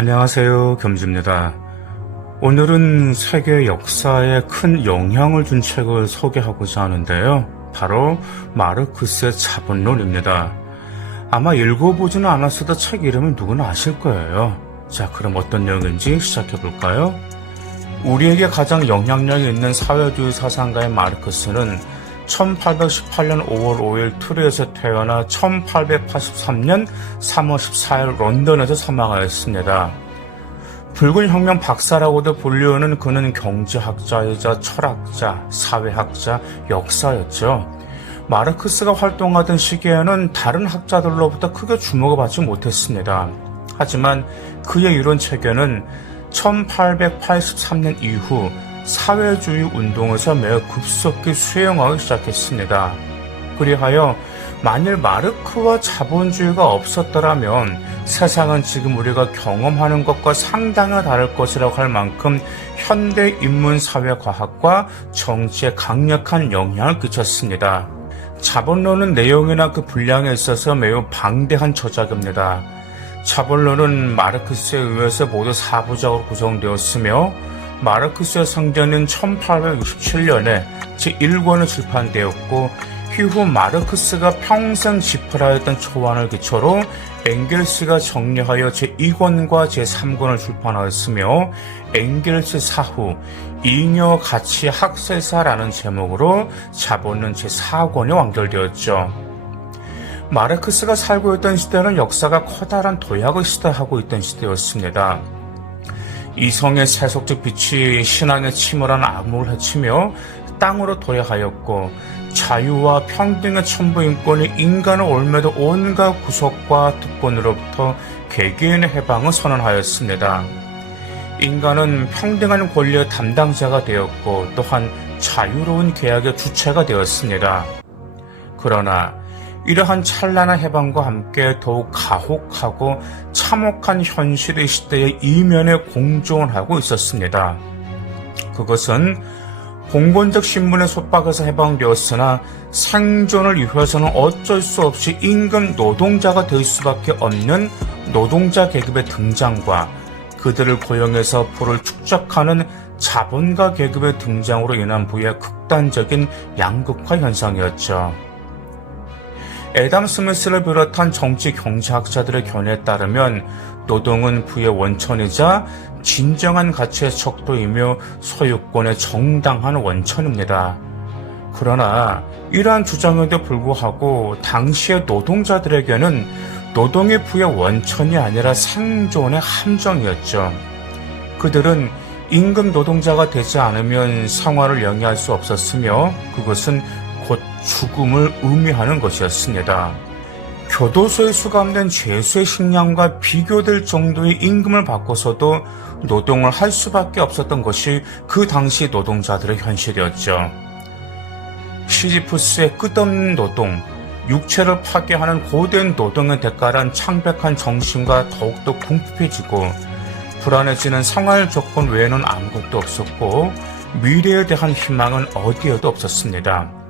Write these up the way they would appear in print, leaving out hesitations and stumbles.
안녕하세요. 겸지입니다. 오늘은 세계 역사에 큰 영향을 준 책을 소개하고자 하는데요. 바로 마르크스의 자본론입니다. 아마 읽어보지는 않았어도 책 이름은 누구나 아실 거예요. 자, 그럼 어떤 내용인지 시작해볼까요? 우리에게 가장 영향력이 있는 사회주의 사상가의 마르크스는 1818년 5월 5일 투르에서 태어나 1883년 3월 14일 런던에서 사망하였습니다. 붉은 혁명 박사라고도 불리우는 그는 경제학자이자 철학자, 사회학자, 역사였죠. 마르크스가 활동하던 시기에는 다른 학자들로부터 크게 주목을 받지 못했습니다. 하지만 그의 이론 체계는 1883년 이후 사회주의 운동에서 매우 급속히 수행하기 시작했습니다. 그리하여 만일 마르크와 자본주의가 없었더라면 세상은 지금 우리가 경험하는 것과 상당히 다를 것이라고 할 만큼 현대 인문사회과학과 정치에 강력한 영향을 끼쳤습니다. 자본론은 내용이나 그 분량에 있어서 매우 방대한 저작입니다. 자본론은 마르크스에 의해서 모두 4부작으로 구성되었으며 마르크스의 성전은 1867년에 제1권이 출판되었고 이후 마르크스가 평생 집필하였던 초안을 기초로 엥겔스가 정리하여 제2권과 제3권을 출판하였으며 엥겔스 사후 잉여 가치 학설사라는 제목으로 자본론 제4권이 완결되었죠. 마르크스가 살고 있던 시대는 역사가 커다란 도약을 시도하고 있던 시대였습니다. 이성의 세속적 빛이 신앙에 침몰한 악몽을 해치며 땅으로 도래하였고 자유와 평등의 천부인권이 인간을 올매도 온갖 구속과 특권으로부터 개개인의 해방을 선언하였습니다. 인간은 평등한 권리의 담당자가 되었고 또한 자유로운 계약의 주체가 되었습니다. 그러나 이러한 찬란한 해방과 함께 더욱 가혹하고 참혹한 현실의 시대의 이면에 공존하고 있었습니다. 그것은 공권적 신분의 속박에서 해방되었으나 생존을 위해서는 어쩔 수 없이 임금 노동자가 될 수밖에 없는 노동자 계급의 등장과 그들을 고용해서 부를 축적하는 자본가 계급의 등장으로 인한 부의 극단적인 양극화 현상이었죠. 애담 스미스를 비롯한 정치 경제학자들의 견해에 따르면 노동은 부의 원천이자 진정한 가치의 척도이며 소유권의 정당한 원천입니다. 그러나 이러한 주장에도 불구하고 당시의 노동자들에게는 노동의 부의 원천이 아니라 생존의 함정이었죠. 그들은 임금 노동자가 되지 않으면 생활을 영위할 수 없었으며 그것은 곧 죽음을 의미하는 것이었습니다. 교도소에 수감된 죄수의 식량과 비교될 정도의 임금을 받고서도 노동을 할 수밖에 없었던 것이 그 당시 노동자들의 현실이었죠. 시지프스의 끝없는 노동, 육체를 파괴하는 고된 노동의 대가란 창백한 정신과 더욱더 궁핍해지고 불안해지는 생활 조건 외에는 아무것도 없었고 미래에 대한 희망은 어디에도 없었습니다.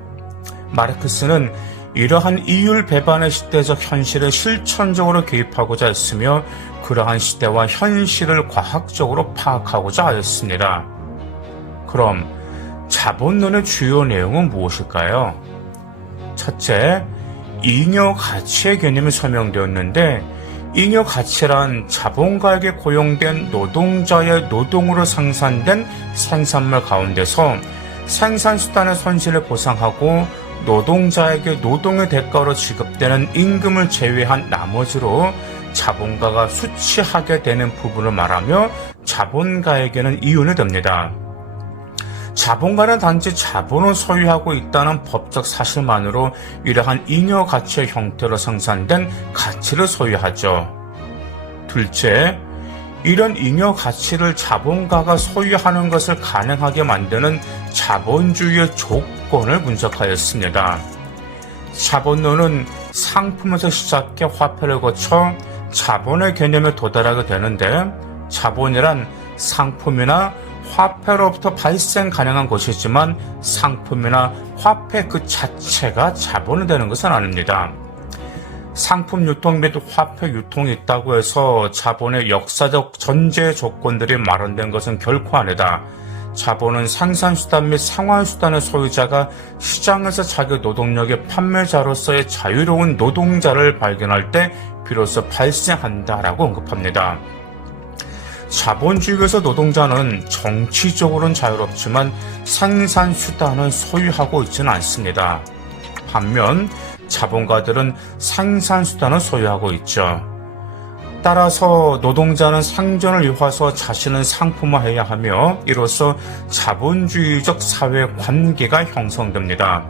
마르크스는 이러한 이율 배반의 시대적 현실에 실천적으로 개입하고자 했으며 그러한 시대와 현실을 과학적으로 파악하고자 하였습니다. 그럼 자본론의 주요 내용은 무엇일까요? 첫째, 잉여 가치의 개념이 설명되었는데 잉여 가치란 자본가에게 고용된 노동자의 노동으로 생산된 생산물 가운데서 생산수단의 손실을 보상하고 노동자에게 노동의 대가로 지급되는 임금을 제외한 나머지로 자본가가 수취하게 되는 부분을 말하며 자본가에게는 이윤이 됩니다. 자본가는 단지 자본을 소유하고 있다는 법적 사실만으로 이러한 잉여 가치의 형태로 생산된 가치를 소유하죠. 둘째, 이런 잉여 가치를 자본가가 소유하는 것을 가능하게 만드는 자본주의의 조건을 분석하였습니다. 자본론은 상품에서 시작해 화폐를 거쳐 자본의 개념에 도달하게 되는데 자본이란 상품이나 화폐로부터 발생 가능한 것이지만 상품이나 화폐 그 자체가 자본이 되는 것은 아닙니다. 상품 유통 및 화폐 유통이 있다고 해서 자본의 역사적 전제 조건들이 마련된 것은 결코 아니다. 자본은 생산수단 및 생활수단의 소유자가 시장에서 자기 노동력의 판매자로서의 자유로운 노동자를 발견할 때 비로소 발생한다라고 언급합니다. 자본주의에서 노동자는 정치적으로는 자유롭지만 생산수단을 소유하고 있지는 않습니다. 반면 자본가들은 생산수단을 소유하고 있죠. 따라서 노동자는 생존을 위해서 자신은 상품화해야 하며 이로써 자본주의적 사회관계가 형성됩니다.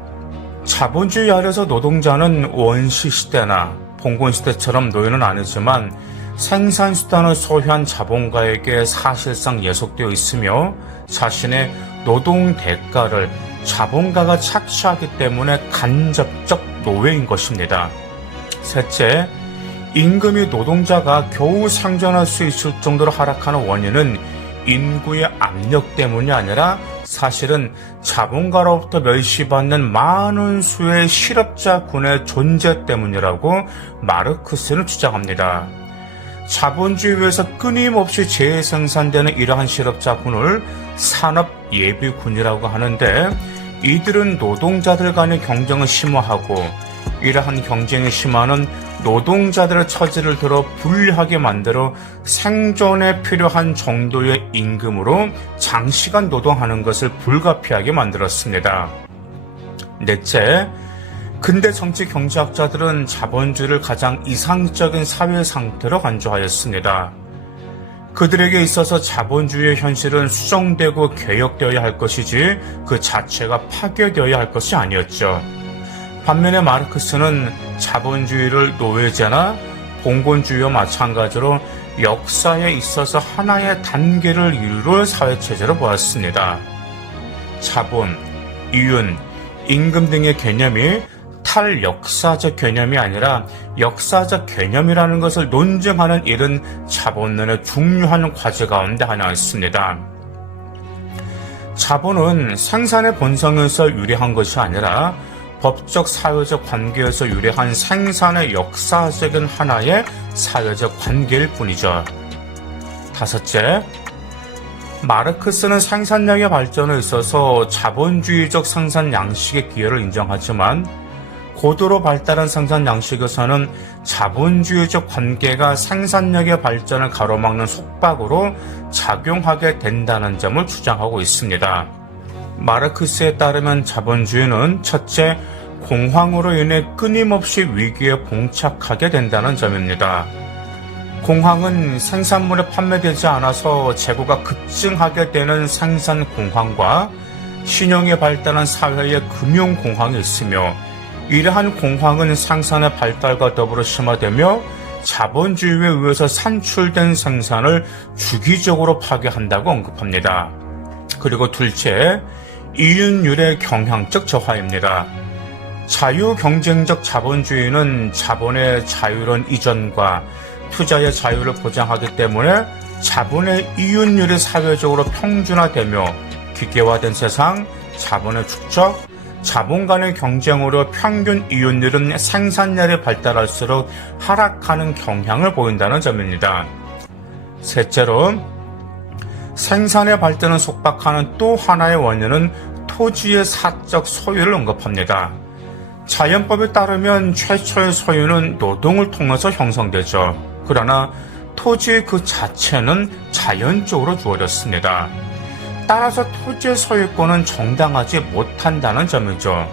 자본주의 아래서 노동자는 원시시대나 봉건시대처럼 노예는 아니지만 생산수단을 소유한 자본가에게 사실상 예속되어 있으며 자신의 노동 대가를 자본가가 착취하기 때문에 간접적 노예인 것입니다. 셋째, 임금이 노동자가 겨우 생존할 수 있을 정도로 하락하는 원인은 인구의 압력 때문이 아니라 사실은 자본가로부터 멸시받는 많은 수의 실업자군의 존재 때문이라고 마르크스는 주장합니다. 자본주의에서 끊임없이 재생산되는 이러한 실업자군을 산업예비군이라고 하는데 이들은 노동자들 간의 경쟁을 심화하고 이러한 경쟁이 심화는 노동자들의 처지를 들어 불리하게 만들어 생존에 필요한 정도의 임금으로 장시간 노동하는 것을 불가피하게 만들었습니다. 넷째, 근대 정치 경제학자들은 자본주의를 가장 이상적인 사회 상태로 간주하였습니다. 그들에게 있어서 자본주의의 현실은 수정되고 개혁되어야 할 것이지 그 자체가 파괴되어야 할 것이 아니었죠. 반면에 마르크스는 자본주의를 노예제나 봉건주의와 마찬가지로 역사에 있어서 하나의 단계를 이룰 사회체제로 보았습니다. 자본, 이윤, 임금 등의 개념이 탈역사적 개념이 아니라 역사적 개념이라는 것을 논증하는 일은 자본론의 중요한 과제 가운데 하나였습니다. 자본은 생산의 본성에서 유래한 것이 아니라 법적 사회적 관계에서 유래한 생산의 역사적인 하나의 사회적 관계일 뿐이죠. 다섯째, 마르크스는 생산력의 발전에 있어서 자본주의적 생산 양식의 기여를 인정하지만 고도로 발달한 생산 양식에서는 자본주의적 관계가 생산력의 발전을 가로막는 속박으로 작용하게 된다는 점을 주장하고 있습니다. 마르크스에 따르면 자본주의는 첫째, 공황으로 인해 끊임없이 위기에 봉착하게 된다는 점입니다. 공황은 생산물이 판매되지 않아서 재고가 급증하게 되는 생산 공황과 신용이 발달한 사회의 금융 공황이 있으며 이러한 공황은 생산의 발달과 더불어 심화되며 자본주의에 의해서 산출된 생산을 주기적으로 파괴한다고 언급합니다. 그리고 둘째, 이윤율의 경향적 저하입니다. 자유경쟁적 자본주의는 자본의 자유로운 이전과 투자의 자유를 보장하기 때문에 자본의 이윤율이 사회적으로 평준화되며 기계화된 세상, 자본의 축적, 자본 간의 경쟁으로 평균 이윤율은 생산량이 발달할수록 하락하는 경향을 보인다는 점입니다. 셋째로, 생산의 발전을 속박하는 또 하나의 원인은 토지의 사적 소유를 언급합니다. 자연법에 따르면 최초의 소유는 노동을 통해서 형성되죠. 그러나 토지 그 자체는 자연적으로 주어졌습니다. 따라서 토지의 소유권은 정당하지 못한다는 점이죠.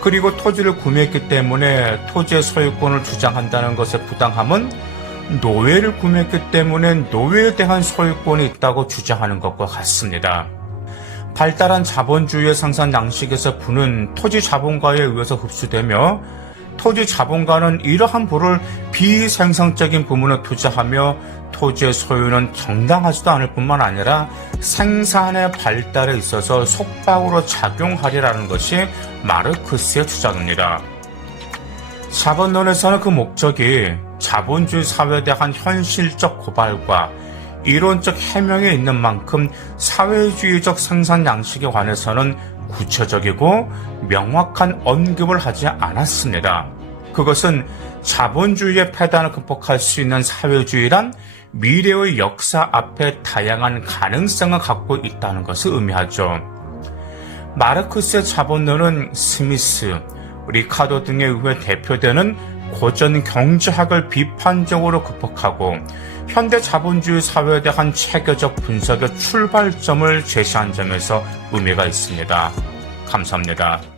그리고 토지를 구매했기 때문에 토지의 소유권을 주장한다는 것의 부당함은 노예를 구매했기 때문에 노예에 대한 소유권이 있다고 주장하는 것과 같습니다. 발달한 자본주의의 생산 양식에서 부는 토지 자본가에 의해서 흡수되며 토지 자본가는 이러한 부를 비생산적인 부문에 투자하며 토지의 소유는 정당하지도 않을 뿐만 아니라 생산의 발달에 있어서 속박으로 작용하리라는 것이 마르크스의 주장입니다. 자본론에서는 그 목적이 자본주의 사회에 대한 현실적 고발과 이론적 해명에 있는 만큼 사회주의적 생산 양식에 관해서는 구체적이고 명확한 언급을 하지 않았습니다. 그것은 자본주의의 패단을 극복할 수 있는 사회주의란 미래의 역사 앞에 다양한 가능성을 갖고 있다는 것을 의미하죠. 마르크스의 자본론은 스미스, 리카도 등에 의해 대표되는 고전 경제학을 비판적으로 극복하고 현대 자본주의 사회에 대한 체계적 분석의 출발점을 제시한 점에서 의미가 있습니다. 감사합니다.